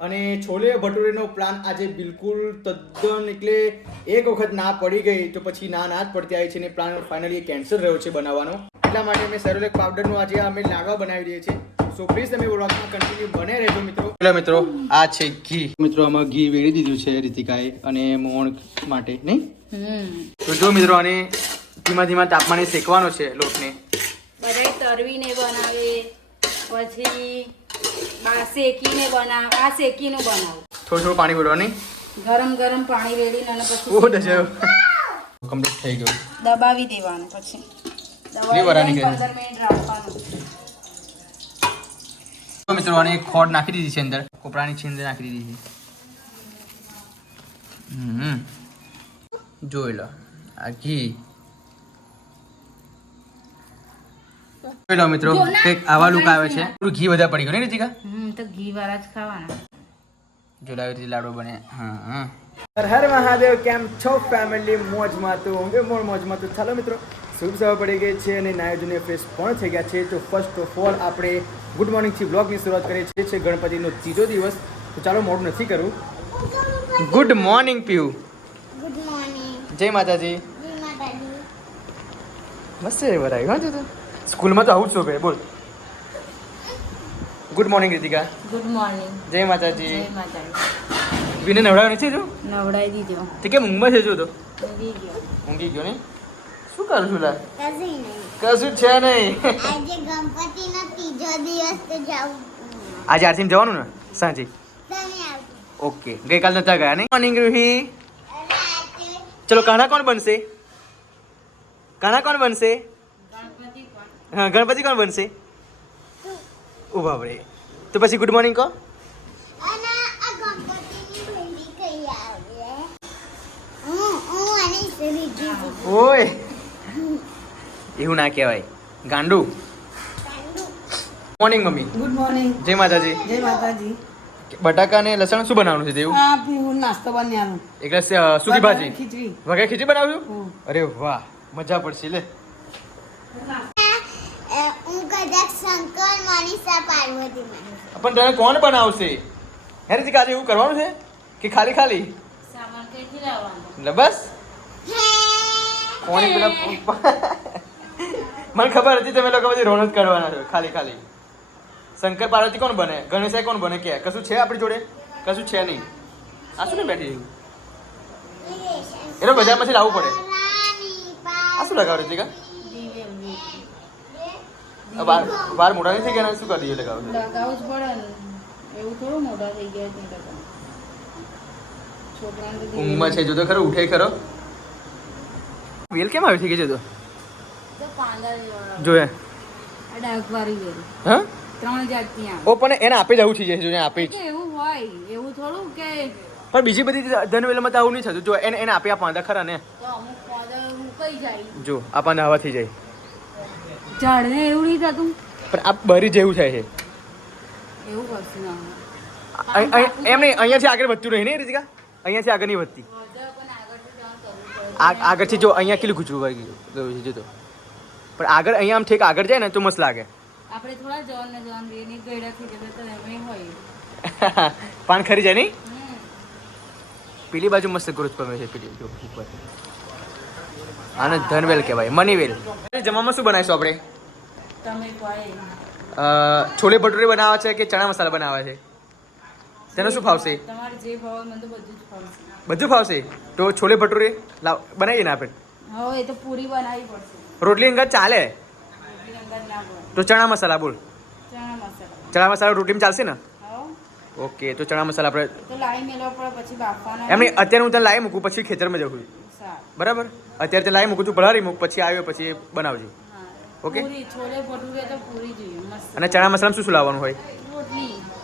અને છોલે ભટુરેનો પ્લાન આજે બિલકુલ તદ્દન એટલે એક વખત ના પડી ગઈ તો પછી ના ના જ પડતી આવી છે ને પ્લાન ફાઇનલી કેન્સલ રહ્યો છે બનાવવાનો. એટલા માટે અમે સેરોલેક પાવડરનું આજે અમે લાડવા બનાવી દઈએ છીએ. સો પ્લીઝ તમે વ્લોગમાં કન્ટિન્યુ બને રહેજો મિત્રો. એટલે મિત્રો આ છે ઘી. મિત્રો આમાં ઘી વેળી દીધું છે રીતિકાએ અને મોણ માટે નહીં? તો જો મિત્રો આને ધીમા ધીમા તાપમાને શેકવાનો છે લોટને. બધાય તરવીને બનાવે પછી બા શેકીને બનાવે આ શેકીને બનાવું. થોડું થોડું પાણી ભરવાની ગરમ ગરમ પાણી રેડીને અને પછી કમ્પ્લીટ થઈ ગયું. દબાવી દેવાનું પછી. કેટલી વાર આની દબાવી કરી? પંદર મિનિટ રાખવાનું. મિત્રો આને ખોડ નાખી દીધી છે અંદર. કોપરાની છીંદ નાખી દીધી છે. હમ. જોઈ લો. આ ઘી. જોઈ લો મિત્રો કંઈક આવા લુક આવે છે. થોડું ઘી વધારે પડી ગયું ને રીતિકા? હમ તો ઘી વાળા જ ખાવાના. જોડાવી રીતે લાડુ બને. હા હા. હર હર મહાદેવ કેમ છો ફેમિલી મોજમાં તો હું મોજ મોજમાં તો ચાલો મિત્રો. શુભ સવાર પડી ગઈ છે અને નાય જૂને ફ્રેશ પણ થઈ ગયા છે. તો ફર્સ્ટ ઓફ ઓલ આપણે ગુડ મોર્નિંગથી બ્લોગની શરૂઆત કરીએ છીએ. છે ગણપતિનો ત્રીજો દિવસ. તો ચાલો મોડું નથી કરવું good morning Piyu good morning જય માતાજી. જય માતાજી. મસ્ત ભરાય હા તો. સ્કૂલમાં તો આવું જ શોભે બોલ. Good morning Ritika good morning જય માતાજી. જય માતાજી. વિને નવડાવ્યો નથી જો નવડાવી દીધો. તે કેમ ઊંઘમાં છે જો તો? ઊંઘી ગયો. ઊંઘી ગયો ને શું કરું છું લા? કશું નહીં. કશું છે નહીં. આજે ગણપતિનો ત્રીજો દિવસ તો જાઉં. આજે આરસીમ જવાનું ને? સાંજે? ઓકે. ગઈકાલ નતા ગયા નહીં? મોર્નિંગ રૂહી ચલો કાના કોણ બનશે? કાના કોણ બનશે? ગણપતિ હા ગણપતિ કોણ બનશે? ઊભા પડે તો પછી ગુડ મોર્નિંગ કહો. હું હું ઓય. એવું ના કહેવાય. ગાંડું. મોર્નિંગ મમ્મી. ગુડ મોર્નિંગ જય માતાજી. જય માતાજી. બટાકા અને લસણ શું બનાવવાનું છે તેવું? આ પીવું નાસ્તો બનાવવાનું એટલે સ- ભાજી. ખીચડી. વગર ખીચડી બનાવ્યું અરે વાહ મજા પડશે લે. હું કદાચ શંકર મનીષા પાર્વતી પણ તને કોણ બનાવશે? હે રીતિકા આજે એવું કરવાનું છે કે ખાલી ખાલી? સામાન કઈથી લાવવાનો? એટલે બસ. કોણે પેલા મને ખબર હતી તમે લોકો બધી રોનત કરવાના છો ખાલી ખાલી. શંકર પાર્વતી કોણ બને? ગણેશાય કોણ બને? કે કશું છે આપણી જોડે? કશું છે નહીં. આ શું ને બેઠી એટલે એનો બજારમાંથી લાવવું પડે. આ શું લગાવ રીતિકા? બાર બાર મોટા નથી ગયા શું કરી લગાવ લગાવવું જ પડે ને એવું થોડું મોટા થઈ ગયા જ લગાવ ઊંઘમાં છે જો તો ખરો ઉઠે ખરો. વેલ કેમ આવી થઈ ગઈ છે તો. જોયે આ ડાઘવાળી વેલ. હા? ત્રણ જાતની આવે ઓ પણ એને આપી થઈ જાય જો આપી જ. એવું હોય એવું થોડું કે પણ બીજી બધી ધનવેલમાં તો આવું નહીં થતું. જો એને એને આપી આ પાંદા ખરા ને. તો અમુક પાંદડા મુકાઈ જાય. જો આ પાંદા હવા થઈ જાય. ઝાડને એવું નહીં થતું. પણ આ બરી જેવું થાય છે. એવું કશું ના એમ નહીં અહીંયાથી આગળ વધતું નહીં ને રીતિકા? અહીંયાથી આગળ નહીં વધતી. આગળથી જો અહીંયા કેટલું ગુજવું ગયું? છે જો તો પણ આગળ અહીંયા આમ ઠેક આગળ જાય ને તો મસ્ત લાગે. આપણે થોડા જવાન ને જવાન દઈએ ની ગયડા થઈ તો એમ હોય. પાન ખરી જાય નહીં. પેલી બાજુ મસ્ત ગ્રોથ પામે છે પેલી જો ઉપર. આને ધનવેલ કહેવાય મનીવેલ. જમવામાં શું બનાવીશું આપણે? છોલે ભટુરે બનાવવા છે કે ચણા મસાલા બનાવવા છે? તેનો શું ફાવશે? બધું ફાવશે. તો છોલે ભટુરે લાવ બનાવીએ ને આપણે. રોટલી અંગત ચાલે? તો ચણા મસાલા બોલ. ચણા મસાલા. રોટલીમાં ચાલશે ને? ઓકે તો ચણા મસાલા આપણે તો લાવી મેળવવા પડે પછી બાફવાના એમ નહીં અત્યારે હું તને લાવી મૂકું પછી ખેતરમાં જવું બરાબર? અત્યારે તે લાવી મૂકું તું ભરારી મૂક પછી આવ્યો પછી બનાવજો. ઓકે. અને ચણા મસાલામાં શું શું લાવવાનું હોય?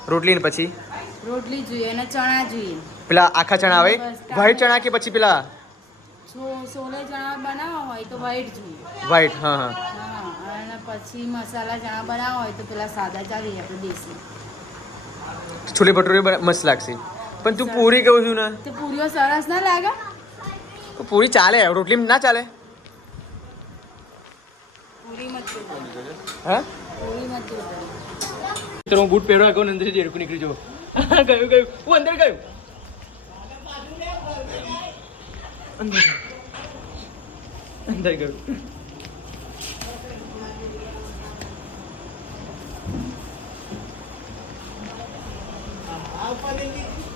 રોટલી. ને પછી? રોટલી જોઈએ અને ચણા જોઈએ. પેલા આખા ચણા આવે? વ્હાઈટ ચણા કે પછી પેલા? છો- છોલે ચણા બનાવવા હોય તો વ્હાઈટ જોઈએ. વ્હાઈટ હા હા. અને પછી મસાલા ચણા બનાવવા હોય તો પેલા સાદા ચાલી આપણે દેશી. છોલે ભટુરે મસ્ત લાગશે. પણ તું પૂરી કહું છું ને? તો પૂરીઓ સરસ ના લાગે? પૂરી ચાલે રોટલી ના ચાલે હા તો હું બૂટ પહેરવા ગયો અંદર અંદરથી દેડકું નીકળી જાઉં ગયું ગયું હું અંદર ગયું અંદર અંદર ગયું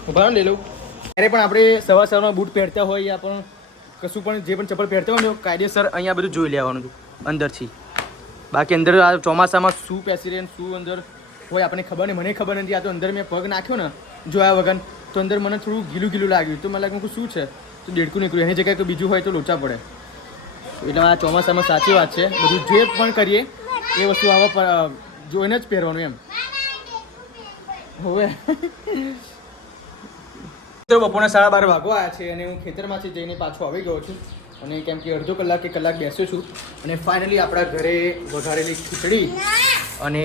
ઊભા લઈ લઉં ત્યારે પણ આપણે સવાર સવારમાં બૂટ પહેરતા હોય યા પણ કશું પણ જે પણ ચપ્પલ પહેરતા હોય કાયદેસર અહીંયા બધું જોઈ લેવાનું અંદરથી. બાકી અંદર આ ચોમાસામાં શું પેસી રહે શું અંદર હોય આપણને ખબર નહીં, મને ખબર નથી. આ તો અંદર મેં પગ નાખ્યો ને જોયા વગર, તો અંદર મને થોડું ગીલું ગીલું લાગ્યું. તો મને લાગ્યું શું છે? તો દેડકું નીકળ્યું. એની જગ્યાએ બીજું હોય તો લોચા પડે. એટલે આ ચોમાસામાં સાચી વાત છે. બધું જે પણ કરીએ, એ વસ્તુ આવા જોઈને જ પહેરવાનું એમ. હવે. તો બપોરના સાડા બાર વાગવા આવ્યા છે અને હું ખેતરમાંથી જઈને પાછો આવી ગયો છું અને કેમ કે અડધો કલાક કે કલાક બેસ્યો છું અને ફાઇનલી આપણા ઘરે વઘારેલી ખીચડી અને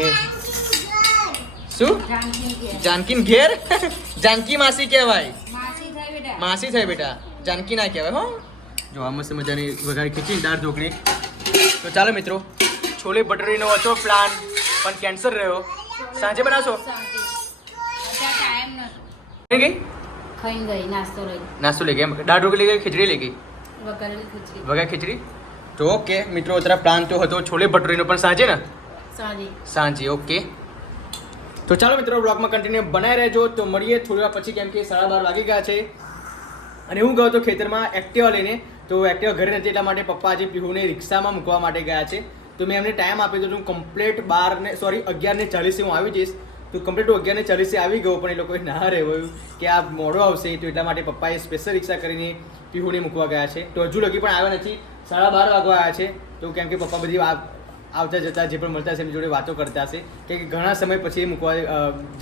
શું? જાનકી જાનકીન ઘેર? જાનકી માસી કહેવાય. માસી થાય બેટા. જાનકી ના કહેવાય હો. જો આ મસ્ત મજાની વઘારી ખીચડી દાળ ઢોકળી. તો ચાલો મિત્રો છોલે ભટરીનો હતો પ્લાન પણ કેન્સલ રહ્યો. સાંજે બનાવશો? ગઈ ખાઈ ગઈ નાસ્તો લઈ. નાસ્તો લઈ ગઈ એમ? દાળ ઢોકળી લઈ ગઈ ખીચડી લઈ ગઈ? વઘારેલી ખીચડી. વગા ખીચડી? તો ઓકે મિત્રો અત્યારે પ્લાન તો હતો છોલે ભટુરીનો પણ સાંજે ને? સાંજે. સાંજે ઓકે. તો ચાલો મિત્રો બ્લોગમાં કન્ટિન્યુ બનાવી રહેજો. તો મળીએ થોડી વાર પછી કેમ કે સાડા બાર વાગી ગયા છે. અને હું ગયો તો ખેતરમાં એક્ટિવા લઈને. તો એક્ટિવા ઘરે નથી એટલા માટે પપ્પા આજે પીહુને રિક્ષામાં મૂકવા માટે ગયા છે. તો મેં એમને ટાઈમ આપ્યો તો હું કમ્પ્લીટ બાર ને સોરી અગિયાર ને ચાલીસે હું આવી જઈશ. તો કમ્પ્લીટ હું અગિયાર ને ચાલીસે આવી ગયો, પણ એ લોકોએ ના રહેવાયું કે આ મોડો આવશે, તો એટલા માટે પપ્પાએ સ્પેશિયલ રિક્ષા કરીને પીહુને મૂકવા ગયા છે. તો હજુ લગી પણ આવ્યા નથી. સાડા બાર વાગવા આવ્યા છે. તો કેમ કે પપ્પા બધી આવતા જતા જે પણ મળતા હશે એમની જોડે વાતો કરતા હશે. કે ઘણા સમય પછી મૂકવા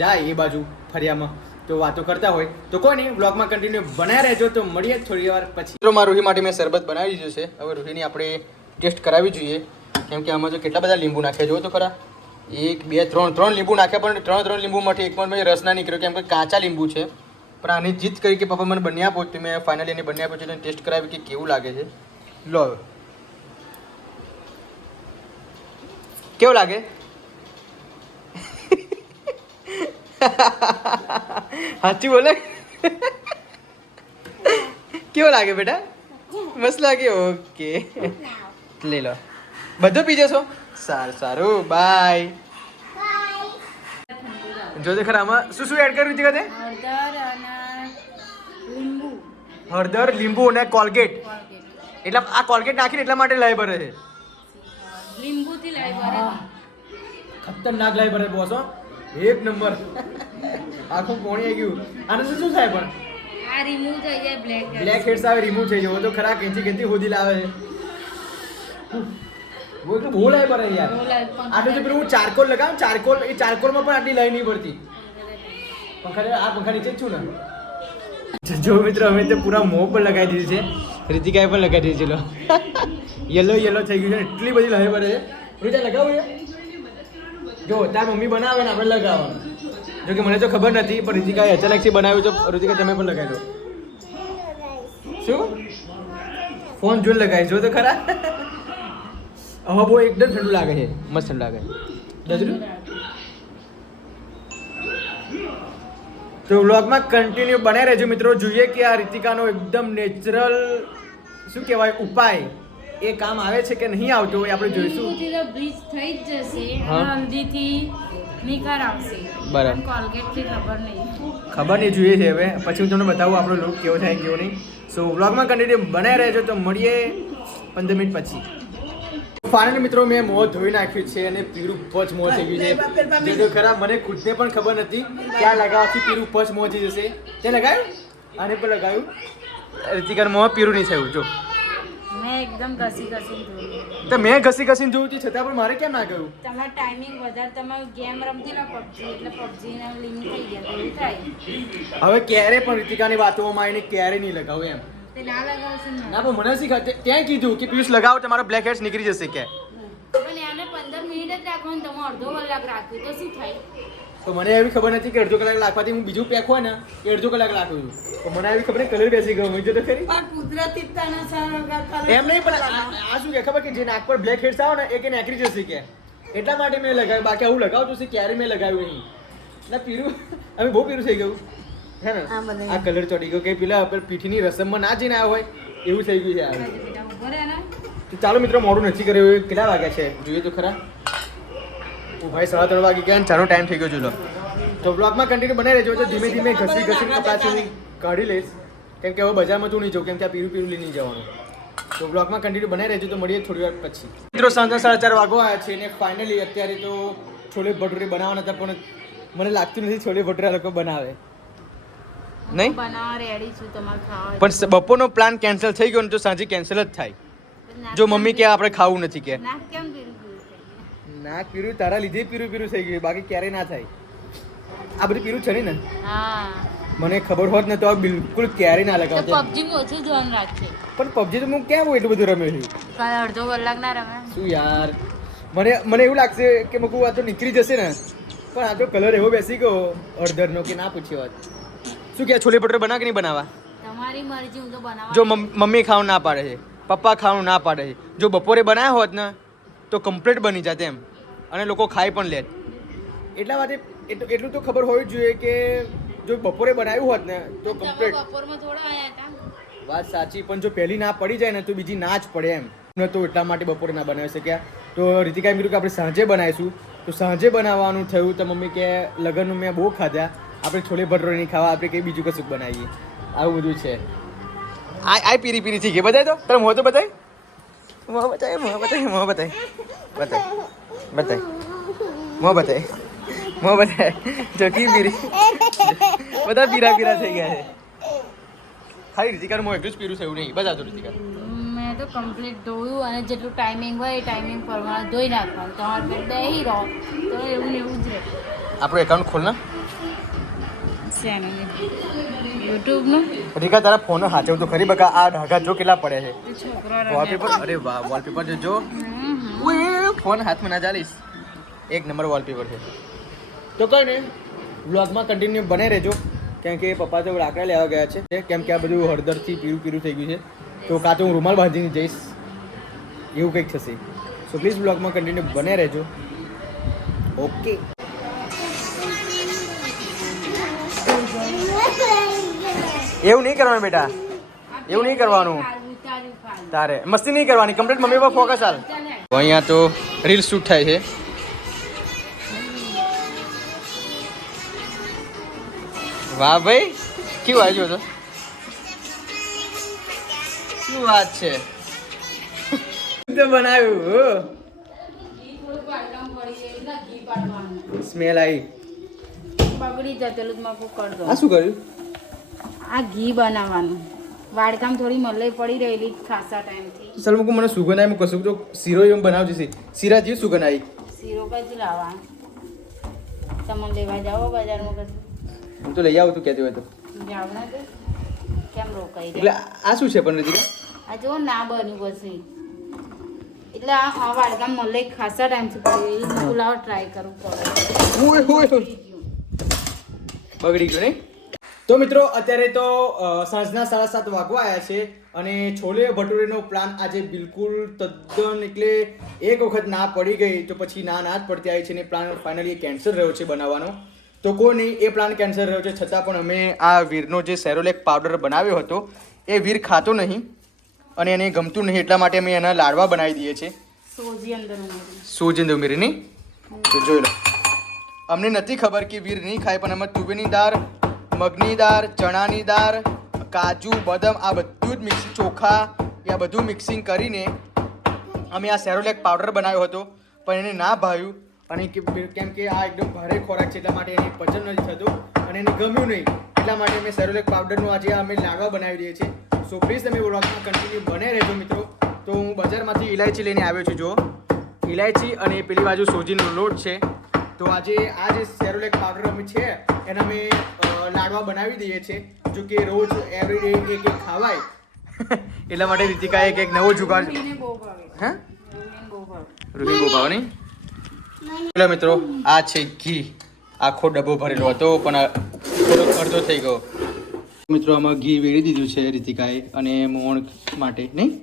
જાય એ બાજુ ફરિયામાં. તો વાતો કરતા હોય. તો કોઈ નહીં બ્લોગમાં કન્ટિન્યુ બનાવી રહેજો. તો મળીએ થોડી વાર પછી. મિત્રો, મારા રૂહી માટે મેં શરબત બનાવી દીધું છે. હવે રૂહીની આપણે ટેસ્ટ કરાવવી જોઈએ. કેમ કે આમાં જો કેટલા બધા લીંબુ નાખ્યા જુઓ તો ખરા. એક બે ત્રણ ત્રણ લીંબુ નાખ્યા પણ ત્રણ ત્રણ લીંબુમાંથી એક પણ રસ ના નીકળ્યો કેમ કે કાચા લીંબુ છે. પણ આની જીત કરી કે પપ્પા મને બંને આપો તો મેં ફાઇનલી એને બંને આપ્યો છે ટેસ્ટ કરાવી કે કેવું લાગે છે. લો. કેવું લાગે? સાચું બોલે? કેવો લાગે બેટા? મસ્ત લાગે? ઓકે. લઈ લો. બધો પી જશો? સારું સારું. બાય જોજે ખરા આમાં શું શું એડ કર્યું છે કદે? હળદર લીંબુ. અને કોલગેટ. કોલગેટ. એટલે આ કોલગેટ નાખીને એટલા માટે લાઈ ભરે છે. લીંબુથી લઈ ભરે ખતરનાક લાઈ ભરે બોસ એક નંબર. આખું પોણી આવી ગયું. આને શું શું થાય પણ? આ રિમૂવ થઈ જાય બ્લેક બ્લેક હેડ્સ આવે રિમૂવ થઈ જાય. તો ખરા કેંચી કેંચી હોદી લાવે છે. वो तो भूल है पर यार આટલું તો પેલું હું ચારકોલ લગાવું ચારકોલ એ ચારકોલમાં પણ આટલી લાઈ નહીં પડતી પંખા આ પંખા નીચે જ છું ને જો મિત્રો અમે તો પૂરા મોં પર લગાવી દીધી છે રીતિકાએ પણ લગાવી દીધી ચલો યલો યલો થઈ ગયું છે ને એટલી બધી લાઈ પડે છે રીતા લગાવું છે જો તાર મમ્મી બનાવે ને આપણે લગાવવાનું જો કે મને તો ખબર નથી પણ રીતિકાએ અચાનકથી બનાવ્યું તો રીતિકા તમે પણ લગાવી દો શું ફોન જોઈને લગાવી જો તો ખરા હવે બહુ એકદમ ઠંડુ લાગે છે. મસ્ત ઠંડુ લાગે તો વ્લોગમાં કન્ટિન્યુ બને રહેજો મિત્રો. જોઈએ કે આ રીતિકાનો એકદમ નેચરલ શું કહેવાય ઉપાય એ કામ આવે છે કે નહીં આવતો એ આપણે જોઈશું. તો બ્લીચ થઈ જ જશે હલ્દીથી નિકાર આવશે. બરાબર. કોલગેટથી ખબર નહીં. ખબર નહીં જોઈએ છે હવે. પછી હું તમને બતાવું આપણો લુક કેવો થાય કેવો નહીં. સો વ્લોગમાં કન્ટિન્યુ બનાવી રહેજો તો મળીએ પંદર મિનિટ પછી. ફાઇનલી મિત્રો મેં મોં ધોઈ નાખ્યું છે અને પીરું પચ મોં થઈ ગયું છે. જે તો ખરા મને ખુદને પણ ખબર નથી ક્યાં લગાવવાથી પીરું પચ મોં થઈ જશે. તે લગાવ્યું આને પણ લગાવ્યું રીતિકાનું મોં પીરું નહીં થયું જો. મેં એકદમ ઘસી ઘસીને જોયું તો મેં ઘસી ઘસીને જોયું હતું છતાં પણ મારે કેમ ના ગયું? તમારે ટાઈમિંગ વધારે તમે ગેમ રમતી ને પબજી એટલે પબજી ના લિંક થઈ ગયા તો એવું થાય. હવે ક્યારે પણ રીતિકાની વાતોમાં આવીને ક્યારે નહીં લગાવું એમ. ના. પણ મને શીખા ત્યાં કીધું કે પીસ લગાવો તમારો બ્લેક હેડ્સ નીકળી જશે કે. પણ એને પંદર મિનિટ જ રાખવાનું તમે અડધો કલાક રાખ્યું તો શું થાય? તો મને એવી ખબર નથી કે અડધો કલાક રાખવાથી હું બીજું પેક હોય ને એ અડધો કલાક રાખું છું. તો મને એવી ખબર કલર બેસી ગયો હું તો ખરી એમ નહીં પણ આ- શું કે ખબર કે જે નાક પર બ્લેક હેડ્સ આવે ને એ કે નીકળી જશે કે. એટલા માટે મેં લગાવ્યું બાકી આવું લગાવતું છે ક્યારે મેં લગાવ્યું નહીં. ના પીરું અમે બહુ પીરું થઈ ગયું. હે ને? આ કલર ચડી ગયો. કે પેલા પીઠીની રસમમાં ના જઈને આવ્યો હોય એવું થઈ ગયું છે ચાલો મિત્રો મોડું નથી કર્યું. કેટલા વાગ્યા છે? જોઈએ તો ખરા. ઓ ભાઈ સાડા ત્રણ વાગી ગયા ચાલો ટાઈમ થઈ ગયો જોલો તો બ્લોગમાં કન્ટિન્યુ બનાવી રહેજો. તો ધીમે ધીમે ઘસી ઘસી કપડા છે કાઢી લઈશ. કેમ કે હવે બજારમાં તું નહીં જાઉં. કેમ કે આ પીરું પીરું લઈને જવાનું. તો બ્લોગમાં કન્ટિન્યુ બનાવી રહેજો. તો મળીએ થોડી વાર પછી. મિત્રો સાંજના સાડા ચાર વાગો આવ્યા છે અને ફાઇનલી અત્યારે તો છોલે ભટુરે બનાવવાના હતા પણ મને લાગતું નથી છોલે ભટુરા લોકો બનાવે. નહીં? બનાવવા રેડી છું તમારે ખાવા પણ બપોરનો પ્લાન કેન્સલ થઈ ગયો ને તો સાંજે કેન્સલ જ થાય. જો મમ્મી કે આપણે ખાવું નથી કે. ના પીરું પીરું થઈ ગયું? ના પીરું તારા લીધે પીરું પીરું થઈ ગયું બાકી ક્યારે ના થાય. આ બધું પીરું છે ને મને ખબર હોત ને તો બિલકુલ ક્યારે ના તો પબજી માં ઓછું ધ્યાન રાખજે. પણ પબજી તો હું ક્યાં હું એટલું બધું રમ્યો છું? અડધો કલાક ના રમે. શું યાર? મને મને એવું લાગશે કે મગું આ તો નીકળી જશે ને. પણ આ તો કલર એવો બેસી ગયો અડધરનો કે ના પૂછ્યો હોત. શું કે છોલે ભટુરે બનાવ કે નહીં બનાવવા તમારી મરજી હું તો બનાવવા જો મમ- મમ્મી ખાવાનું ના પાડે છે પપ્પા ખાવાનું ના પાડે છે. જો બપોરે બનાવ્યા હોત ને તો કમ્પ્લીટ બની જાત એમ. અને લોકો ખાઈ પણ લે એટલા માટે એટલું એટલું તો ખબર હોવી જ જોઈએ કે જો બપોરે બનાવ્યું હોત ને તો કમ્પ્લીટ બપોરમાં થોડા આયા હતા. વાત સાચી પણ જો પહેલી ના પડી જાય ને તો બીજી ના જ પડે એમ. ન તો એટલા માટે બપોરે ના બનાવી શક્યા. તો રીતિકાએ કીધું કે આપણે સાંજે બનાવીશું. તો સાંજે બનાવવાનું થયું તો મમ્મી કે લગ્નનું મેં બહુ ખાધા. આપણે છોલે ભટુરે નહીં ખાવા આપણે કંઈ બીજું કશું બનાવીએ. આવું બધું છે. આ આ પીરી પીરી થઈ ગઈ. બતાય તો. તમે મોં તો બતાય? મોં બતાય મોં બતાય મોં બતાય. બતાય. બતાય. મોં બતાય. મોં બતાય. જોકી પીરી. બધા પીરા પીરા થઈ ગયા છે. ખાલી રીતિકાર મોં એટલું જ પીરું છે એવું નહીં. બધા તો રીતિકાર મેં તો કમ્પ્લીટ ધોયું અને જેટલું ટાઈમિંગ હોય એ ટાઈમિંગ પ્રમાણે ધોઈ નાખવાનું. તમારે પેટ બેહી રહો. તો એવું ને એવું જ રહે. આપણું એકાઉન્ટ ખોલ ના. યુટ્યુબનું? તારા ફોન હાચવ તો ખરી બકા આ ઢાકા જો કેટલા પડે છે. વોલપેપર અરે વાહ વોલપેપર જો જો. ફોન હાથમાં ના ચાલીશ. એક નંબર વોલપેપર છે. તો કઈ નહીં વ્લોગમાં કન્ટિન્યુ બને રહેજો. કેમ કે પપ્પા તો લાકડા લેવા ગયા છે. કેમ કે આ બધું હળદરથી પીરું પીરું થઈ ગયું છે. તો કાં તો હું રૂમાલ બાંધીને જઈશ. એવું કંઈક થશે. સો પ્લીઝ બ્લોગમાં કન્ટિન્યુ બને રહેજો. ઓકે એવું નહીં કરવાનું બેટા. એવું નહીં કરવાનું. તારું. મસ્તી નહીં કરવાની. કમ્પ્લીટ મમ્મી પર ફોકસ હાલ. અહીંયા તો રીલ શૂટ થાય છે. વાહ ભાઈ કેવું આવ્યું તો શું વાત છે? તો બનાવ્યું જાય. સ્મેલ આવી. બગડી જતેલું જ માકું કર દો. આ શું કર્યું? આ ઘી બનાવવાનું. વાડકામ થોડી મલાઈ પડી રહેલી ખાસા ટાઈમથી. ચાલ મૂકું મને સુગંધ આવી કશું તો શીરો એમ બનાવજો છે. શીરા જે સુગંધ આવી. શીરો કઈ લાવવા તમને લેવા જાઓ બજારમાં કશું હું તો લઈ આવું તું કહેતી હોય તો. જાવ ના તે. કેમ રોકાઈ એટલે આ શું છે પણ રીતિકા આ જો ના બન્યું પછી. એટલે આ વાડકામ મલાઈ ખાસા ટાઈમથી પડી રહેલી હું. લાવો ટ્રાય કરવું પડે બગડી ગયો નહીં? તો મિત્રો અત્યારે તો સાંજના સાડા સાત વાગવા આવ્યા છે અને છોલે ભટુરેનો પ્લાન આજે બિલકુલ તદ્દન એટલે એક વખત ના પડી ગઈ તો પછી ના ના જ પડતી આવી છે ને પ્લાન ફાઇનલી કેન્સલ રહ્યો છે બનાવવાનો. તો કોઈ નહીં એ પ્લાન કેન્સલ રહ્યો છે. છતાં પણ અમે આ વીરનો જે સેરોલેક પાવડર બનાવ્યો હતો એ વીર ખાતો નહીં અને એને ગમતું નહીં એટલા માટે અમે એના લાડવા બનાવી દઈએ છીએ. સોજી અંદર ઉમેરી ઉમેરીની તો જોઈ લો. અમને નથી ખબર કે વીર નહીં ખાય પણ અમે તુવેરની દાળ મગની દાળ, ચણાની દાળ, કાજુ, બદામ, આ બધું જ મિક્સિંગ ચોખા, એ આ બધું મિક્સિંગ કરીને અમે આ સેરોલેક પાવડર બનાવ્યો હતો. પણ એને ના ભાવ્યું. અને કેમ કે આ એકદમ ભારે ખોરાક છે, એટલા માટે એને પચન નથી થતું અને એને ગમ્યું નહીં. એટલા માટે અમે સેરોલેક પાવડરનું આજે અમે લાડવા બનાવી દઈએ છીએ. સો પ્લીઝ તમે વ્લોગમાં કન્ટિન્યુ બને રહેજો મિત્રો. તો હું બજારમાંથી ઇલાયચી લઈને આવ્યો છું જો ઇલાયચી અને પેલી બાજુ સોજીનો લોટ છે. તો આજે આ જે સેરોલેક પાવડર અમે છે એના અમે લાડવા બનાવી દઈએ છીએ. જો કે રોજ એવરી ડે એક એક ખાવાય. એટલા માટે રીતિકા એક એક નવો જુગાડ હે? રૂહીને બહુ ભાવે. નહીં? ચલો મિત્રો આ છે ઘી. આખો ડબ્બો ભરેલો હતો પણ આ અડધો થઈ ગયો. મિત્રો આમાં ઘી વેળી દીધું છે રીતિકાએ અને મોણ માટે નહીં?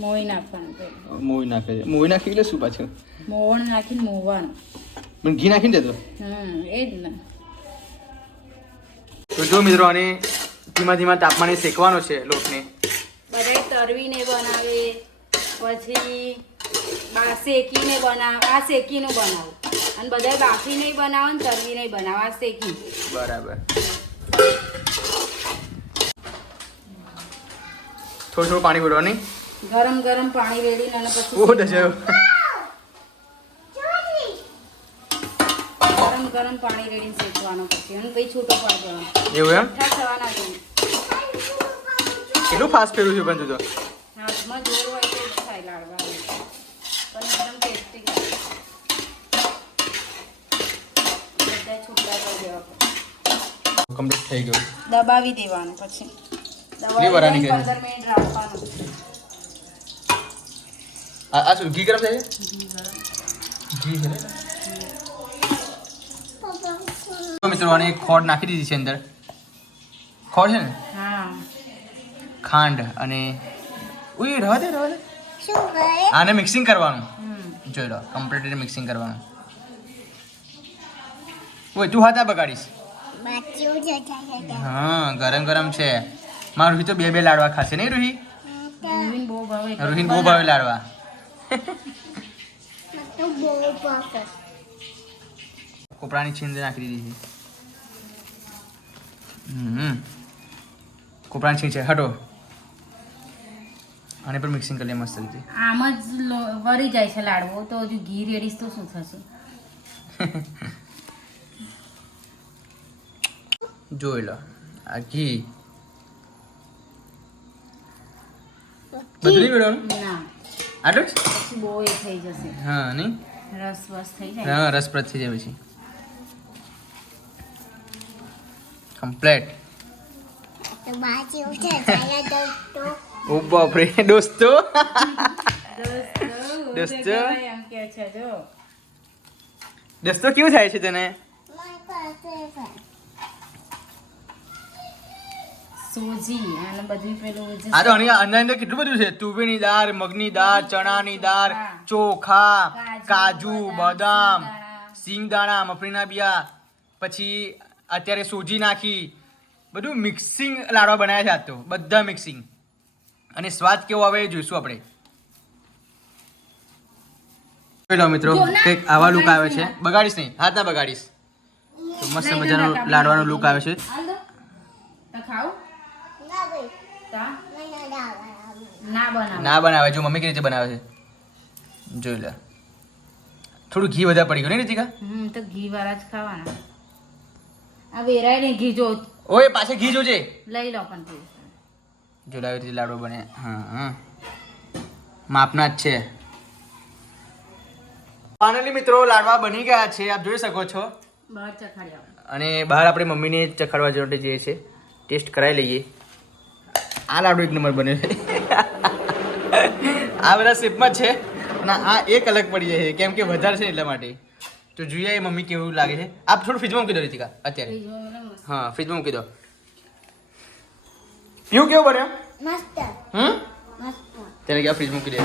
મોઈ નાખવાનું મોઈ નાખે છે. મોઈ નાખી એટલે શું પાછું? મોવણ નાખીને મોવાનું મને ઘી નાખીને દેતો હમ એ જ ને તો જો મિત્રો આને ધીમા ધીમા તાપમાને શેકવાનો છે લોટને. બધાય તરવીને બનાવે પછી બા શેકીને બનાવ આ શેકીને બનાવું. અને બધા બાફી નહીં બનાવે ને તરવી નહીં બનાવો આ શેકી. બરાબર. થોડું થોડું પાણી ભરવાની. ગરમ ગરમ પાણી રેડીને અને પછી બહુ ડજાયો ગરમ ગરમ પાણી રેડીને શેકવાનો પછી અને પછી છૂટો પાડી એવું એમ? થવાના જોઈએ કેટલું ફાસ્ટ ફેરવું છે બંધ તું? હાથમાં જોર હોય તો થાય લાડવા પણ એકદમ ટેસ્ટી બધા છૂટા કરી દેવા કમ્પ્લીટ થઈ ગયું. દબાવી દેવાનું પછી. દબાવી પંદર મિનિટ રાખવાનું. આ આ શું ઘી ગરમ થાય છે? ઘી છે ને? મિત્રો અને ખોડ નાખી દીધી છે અંદર. ખોડ છે ને? ખાંડ અને ઉઈ રહેવા દે રહેવા દે આને મિક્સિંગ કરવાનું. જોઈ લો કમ્પ્લીટ મિક્સિંગ કરવાનું. ઓય તું હાથા બગાડીશ. હા ગરમ ગરમ છે. મારું રૂહી તો બે બે લાડવા ખાશે નહીં રૂહી? રૂહીન બહુ ભાવે. લાડવા. કોપરાની છીંદ નાખી દીધી છે હમ કોપરાની છીંદ છે હટો આને પણ મિક્સિંગ કરી લે મસ્ત રીતે આમ જ વરી જાય છે લાડવો તો હજુ ઘી રેડીશ તો શું થશે જોઈ લો આ ઘી બદલી મેળવવાનું આટલું જ બહુ થઈ જશે હા નહીં રસ વસ થઈ જાય હા રસપ્રદ થઈ જાય પછી કમ્પ્લેટ દોસ્તો. દોસ્તો, દોસ્તો. એમ કે છે જો. દોસ્તો કેવું થાય છે તને? સોજી અને બધું પેલું આ તો અંદર અંદર કેટલું બધું છે? તુવેરની દાળ મગની દાળ ચણાની દાળ ચોખા કાજુ, બદામ. સિંગદાણા. મફળીના બિયા પછી અત્યારે સોજી નાખી બધું મિક્સિંગ લાડવા બનાવ્યા છે આજ તો બધા મિક્સિંગ અને સ્વાદ કેવો આવે એ જોઈશું આપણે. જોઈ લો મિત્રો કંઈક આવા લુક આવે છે. બગાડીશ નહીં હાથ ના બગાડીશ. તો મસ્ત મજાનો લાડવાનો લુક આવે છે. ના બનાવ. ના બનાવે જો મમ્મી કેવી રીતે બનાવે છે. જોઈ લે. થોડું ઘી વધારે પડી ગયું નહીં રીતિકા? હમ તો ઘી વાળા જ ખાવાના. આ વેરાય ને ઘી જો. ઓય પાછે ઘી જોજે. લઈ લો પણ. જો આવી રીતે લાડુ બને. હા હા. માપના જ છે. ફાઇનલી મિત્રો લાડવા બની ગયા છે. આપ જોઈ શકો છો. બહાર ચખાડ્યા અને બહાર આપણે મમ્મીને ચખાડવા માટે જઈએ છે ટેસ્ટ કરાવી લઈએ. આ લાડુ એક નંબર બન્યો છે. આ બધા શેપમાં જ છે. અને આ એક અલગ પડી જાય છે. કેમ કે વધારે છે એટલા માટે. તો જોઈએ એ મમ્મી કેવું લાગે છે. આપ થોડું ફ્રીજમાં મૂકી દો રીતિકા અત્યારે. હા ફ્રીજમાં મૂકી દો. પીવું કેવું બન્યો? મસ્ત. હમ? મસ્ત. તેને ક્યાં ફ્રીજ મૂકી દે?